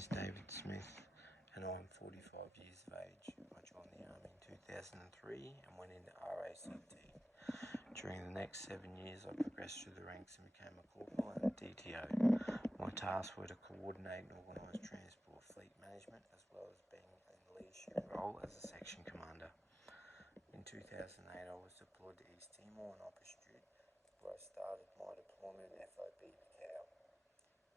is David Smith and I'm 45 years of age. I joined the Army in 2003 and went into RACT. During the next 7 years I progressed through the ranks and became a corporal and a DTO. My tasks were to coordinate and organise transport fleet management as well as being in a leadership role as a section commander. In 2008 I was deployed to East Timor and Opistrid, where I started my deployment in FOB Macau.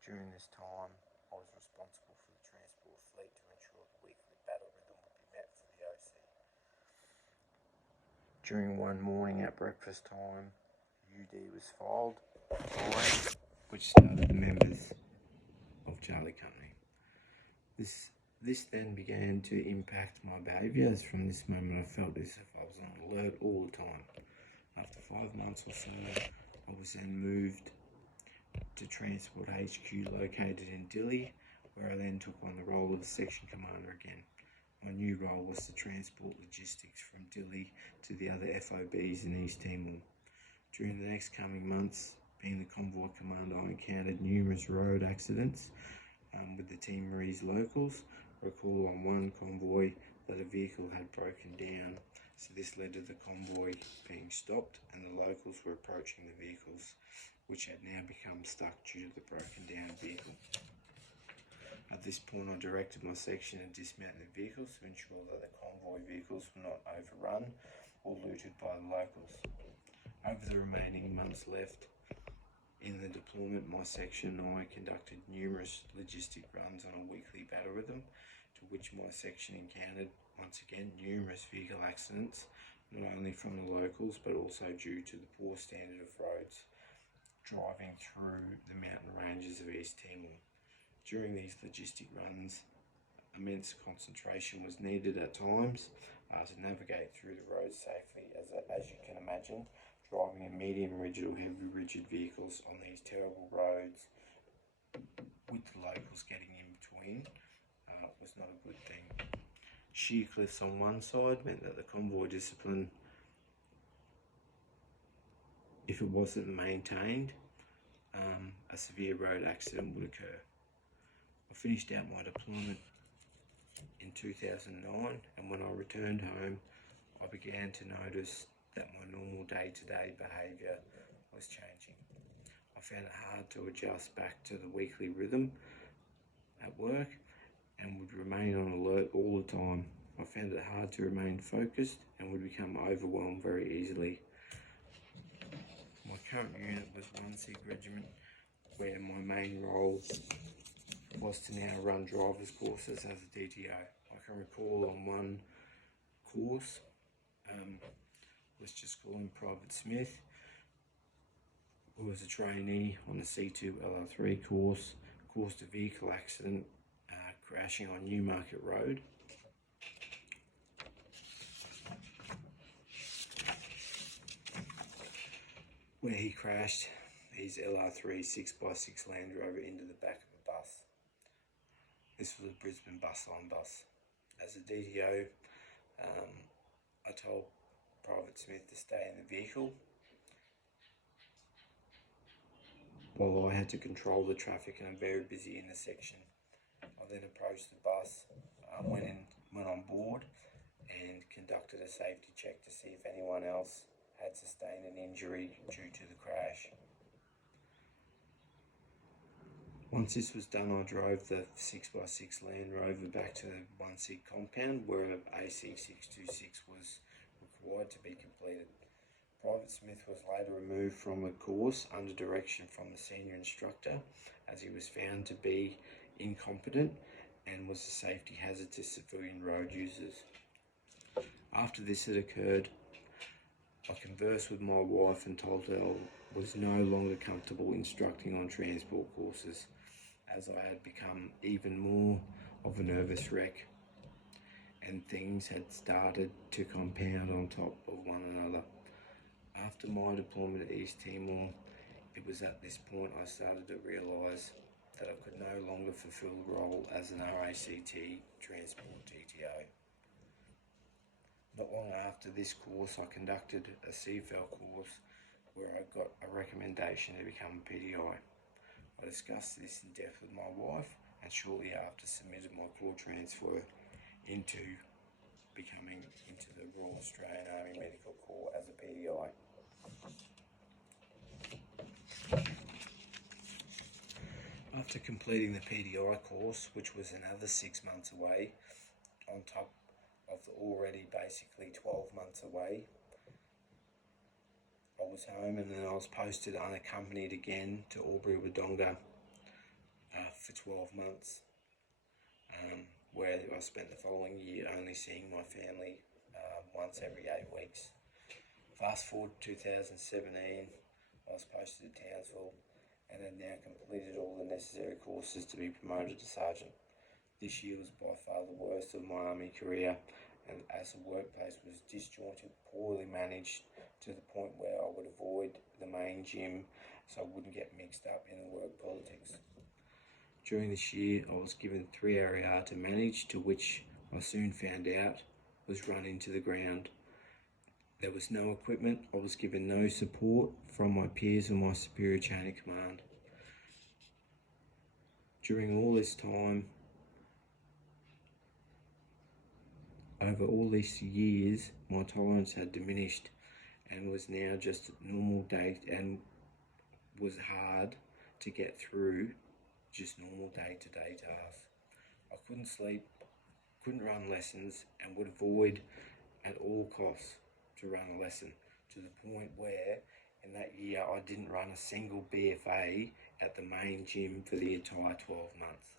During this time, I was responsible for the transport fleet to ensure the weekly battle rhythm would be met for the OC. During one morning at breakfast time, UD was filed, which started the members of Charlie Company. This then began to impact my behaviour, as from this moment I felt as if I was on alert all the time. After 5 months or so, I was then moved to Transport HQ located in Dili, where I then took on the role of a section commander again. My new role was to transport logistics from Dili to the other FOBs in East Timor. During the next coming months, being the convoy commander, I encountered numerous road accidents with the Timorese locals. I recall on one convoy that a vehicle had broken down, so this led to the convoy being stopped and the locals were approaching the vehicles, which had now become stuck due to the broken down vehicle. At this point I directed my section to dismount the vehicles to ensure that the convoy vehicles were not overrun or looted by the locals. Over the remaining months left in the deployment, my section and I conducted numerous logistic runs on a weekly battle rhythm, to which my section encountered once again numerous vehicle accidents, not only from the locals but also due to the poor standard of roads driving through the mountain ranges of East Timor. During these logistic runs, immense concentration was needed at times to navigate through the roads safely, as you can imagine. Driving a medium rigid or heavy rigid vehicles on these terrible roads with the locals getting in between was not a good thing. Sheer cliffs on one side meant that the convoy discipline, if it wasn't maintained, a severe road accident would occur. I finished out my deployment in 2009, and when I returned home I began to notice that my normal day-to-day behaviour was changing. I found it hard to adjust back to the weekly rhythm at work and would remain on alert all the time. I found it hard to remain focused and would become overwhelmed very easily. My current unit was 1 SIG Regiment, where my main role was to now run driver's courses as a DTO. I can recall on one course, let's just call him Private Smith, who was a trainee on the C2 LR3 course, caused a vehicle accident crashing on Newmarket Road. Where he crashed his LR3 6x6 Land Rover into the back of a bus. This was a Brisbane bus line bus. As a DTO, I told Private Smith to stay in the vehicle while I had to control the traffic in a very busy intersection. I then approached the bus, went on board and conducted a safety check to see if anyone else had sustained an injury due to the crash. Once this was done, I drove the 6x6 Land Rover back to the 1 SIG compound, where AC 626 was required to be completed. Private Smith was later removed from a course under direction from the senior instructor, as he was found to be incompetent and was a safety hazard to civilian road users. After this had occurred, I conversed with my wife and told her I was no longer comfortable instructing on transport courses, as I had become even more of a nervous wreck and things had started to compound on top of one another. After my deployment at East Timor, it was at this point I started to realise that I could no longer fulfil the role as an RACT transport DTO. Not long after this course, I conducted a CFL course where I got a recommendation to become a PDI. I discussed this in depth with my wife and shortly after submitted my claw transfer into becoming into the Royal Australian Army Medical Corps as a PDI. After completing the PDI course, which was another 6 months away, on top of the already basically 12 months away, I was home, and then I was posted unaccompanied again to Albury-Wodonga for 12 months, where I spent the following year only seeing my family once every 8 weeks. Fast forward to 2017, I was posted to Townsville and had now completed all the necessary courses to be promoted to sergeant. This year was by far the worst of my army career, and as the workplace was disjointed, poorly managed, to the point where I would avoid the main gym so I wouldn't get mixed up in the work politics. During this year, I was given 3 RAR to manage, to which I soon found out was run into the ground. There was no equipment, I was given no support from my peers or my superior chain of command. During all this time, over all these years, my tolerance had diminished and was now just a normal day, and was hard to get through just normal day-to-day tasks. I couldn't sleep, couldn't run lessons, and would avoid at all costs to run a lesson, to the point where in that year I didn't run a single BFA at the main gym for the entire 12 months.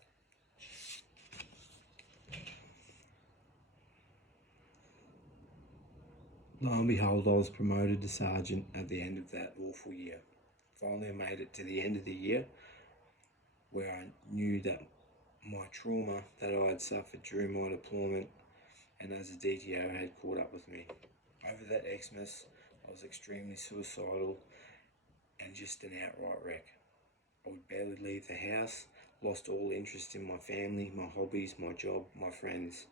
Lo and behold, I was promoted to sergeant at the end of that awful year. Finally, I made it to the end of the year, where I knew that my trauma that I had suffered during my deployment and as a DTO had caught up with me. Over that Xmas, I was extremely suicidal and just an outright wreck. I would barely leave the house, lost all interest in my family, my hobbies, my job, my friends.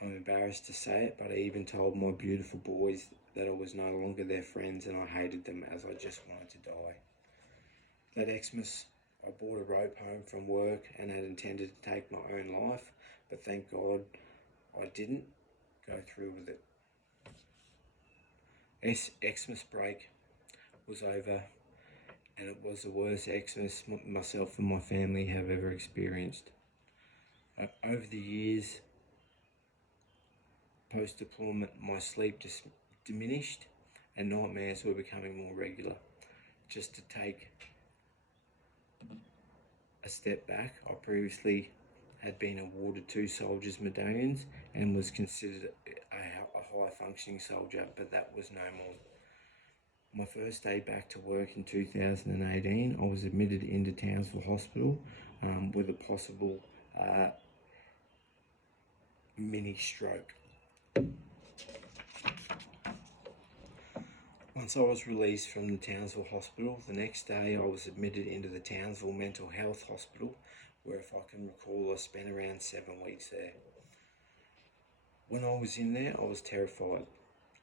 I'm embarrassed to say it, but I even told my beautiful boys that I was no longer their friends and I hated them, as I just wanted to die. That Xmas, I brought a rope home from work and had intended to take my own life, but thank God I didn't go through with it. Xmas break was over, and it was the worst Xmas myself and my family have ever experienced. Over the years, post-deployment, my sleep diminished and nightmares were becoming more regular. Just to take a step back, I previously had been awarded 2 soldiers medallions and was considered a high-functioning soldier, but that was no more. My first day back to work in 2018, I was admitted into Townsville Hospital with a possible mini stroke. Once I was released from the Townsville Hospital, the next day I was admitted into the Townsville Mental Health Hospital, where, if I can recall, I spent around 7 weeks there. When I was in there, I was terrified,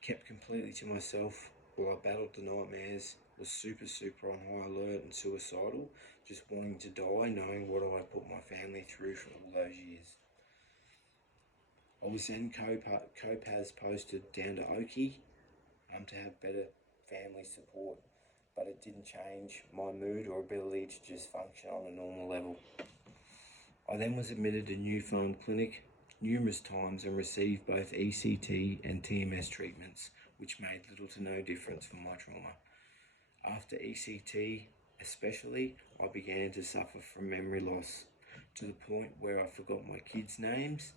kept completely to myself while I battled the nightmares, was super on high alert and suicidal, just wanting to die, knowing what I put my family through for all those years. I was then COPAS posted down to Oakey to have better family support, but it didn't change my mood or ability to just function on a normal level. I then was admitted to New Farm Clinic numerous times and received both ECT and TMS treatments, which made little to no difference for my trauma. After ECT especially, I began to suffer from memory loss, to the point where I forgot my kids' names,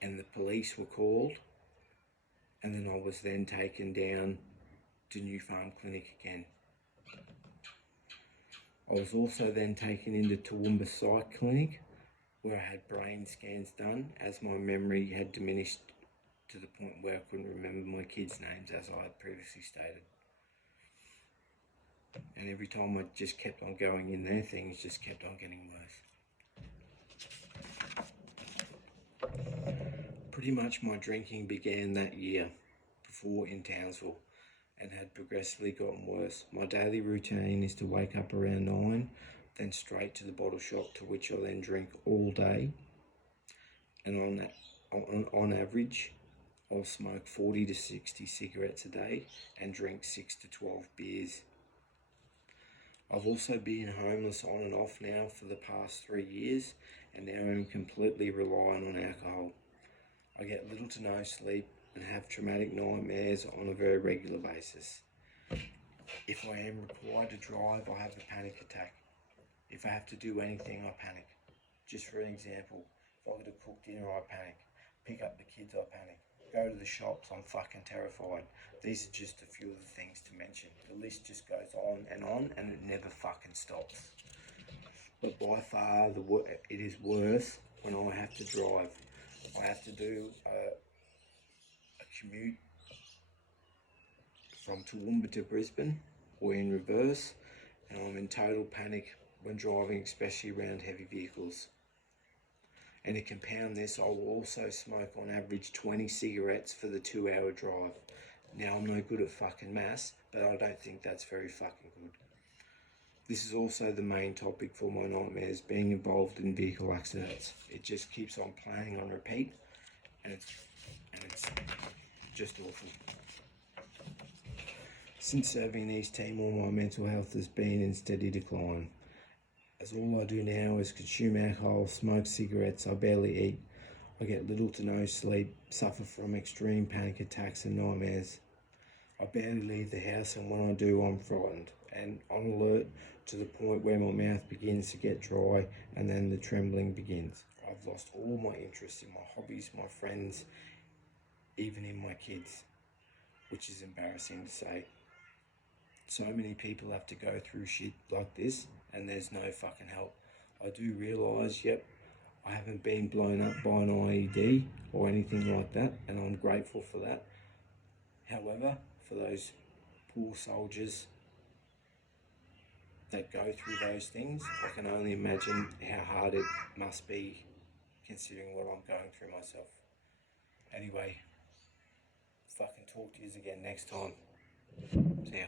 and the police were called, and then I was then taken down to New Farm Clinic again. I was also then taken into Toowoomba Psych Clinic, where I had brain scans done, as my memory had diminished to the point where I couldn't remember my kids' names, as I had previously stated. And every time I just kept on going in there, things just kept on getting worse. Pretty much my drinking began that year before in Townsville and had progressively gotten worse. My daily routine is to wake up around 9, then straight to the bottle shop, to which I then drink all day. And on average, I'll smoke 40 to 60 cigarettes a day and drink 6 to 12 beers. I've also been homeless on and off now for the past 3 years, and now I'm completely reliant on alcohol. I get little to no sleep and have traumatic nightmares on a very regular basis. If I am required to drive, I have a panic attack. If I have to do anything, I panic. Just for an example, if I got to cook dinner, I panic. Pick up the kids, I panic. Go to the shops, I'm fucking terrified. These are just a few of the things to mention. The list just goes on, and it never fucking stops. But by far, it is worse when I have to drive. I have to do a commute from Toowoomba to Brisbane, or in reverse, and I'm in total panic when driving, especially around heavy vehicles. And to compound this, I will also smoke on average 20 cigarettes for the 2-hour drive. Now, I'm no good at fucking maths, but I don't think that's very fucking good. This is also the main topic for my nightmares, being involved in vehicle accidents. It just keeps on playing on repeat, and it's just awful. Since serving in East Timor, my mental health has been in steady decline, as all I do now is consume alcohol, smoke cigarettes, I barely eat, I get little to no sleep, suffer from extreme panic attacks and nightmares. I barely leave the house, and when I do, I'm frightened and on alert to the point where my mouth begins to get dry and then the trembling begins. I've lost all my interest in my hobbies, my friends, even in my kids, which is embarrassing to say. So many people have to go through shit like this, and there's no fucking help. I do realise, yep, I haven't been blown up by an IED or anything like that, and I'm grateful for that. However, for those poor soldiers that go through those things, I can only imagine how hard it must be, considering what I'm going through myself. Anyway, fucking talk to you again next time. See ya.